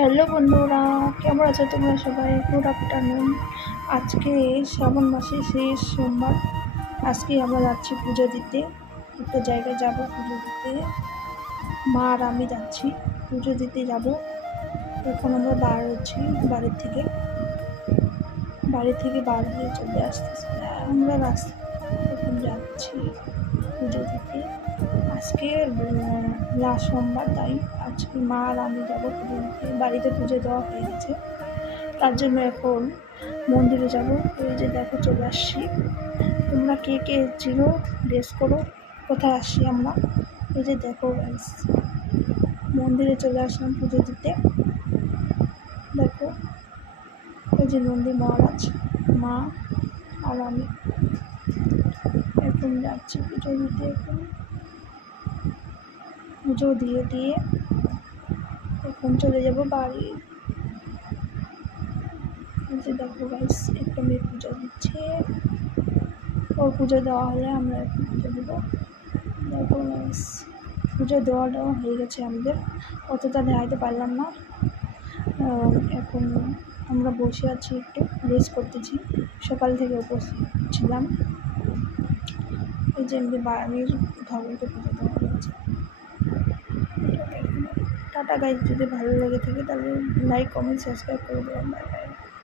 Hello বন্ধুরা, কেমন আছো তোমরা সবাই? Good afternoon. আজকে শ্রাবণ মাসের শেষ সোমবার। আজকে আমরা যাচ্ছি পুজো দিতে, একটা জায়গায় যাব পুজো দিতে। মা আর আমি যাচ্ছি পুজো দিতে যাব। এখন আমরা বার হচ্ছি বাড়ি থেকে বার হয়ে চলে আসতেছি। আমরা রাস্তা এখন যাচ্ছি পুজো দিতে। আজকে লাস্ট সোমবার, তাই আজকে মা আর আমি যাবো পুজো দিতে। বাড়িতে পুজো দেওয়া হয়ে গেছে, তার জন্য এখন মন্দিরে যাব। এই যে দেখো চলে আসছি। তোমরা কে কে চিনো গেস করো কোথায় আসছি আমরা। এই যে দেখো গাইস, মন্দিরে চলে আসলাম পুজো দিতে। দেখো এই যে নন্দী মহারাজ, মা আর আমি এখন যাচ্ছি পুজো দিতে। এখন পুজো দিয়ে এখন চলে যাব বাড়ি। এই যে দেখো গাইস, একটা মেয়ে পুজো দিচ্ছে। ওর পুজো দেওয়া হলে আমরা এখন পুজো দেবো। দেখো গাইস, পুজো দেওয়াটাও হয়ে গেছে আমাদের, অতটা দেখাইতে পারলাম না। এখন আমরা বসে আছি, একটু রেস্ট করতেছি। সকাল থেকে উপস্থিত ছিলাম। এই যে আমাদের বাড়ির ঠাকুরকে পুজো দেওয়া হয়েছে। টাটা গাইস, যদি ভালো লেগে থাকে তাহলে লাইক কমেন্ট সাবস্ক্রাইব করে দেবেন। Bye bye.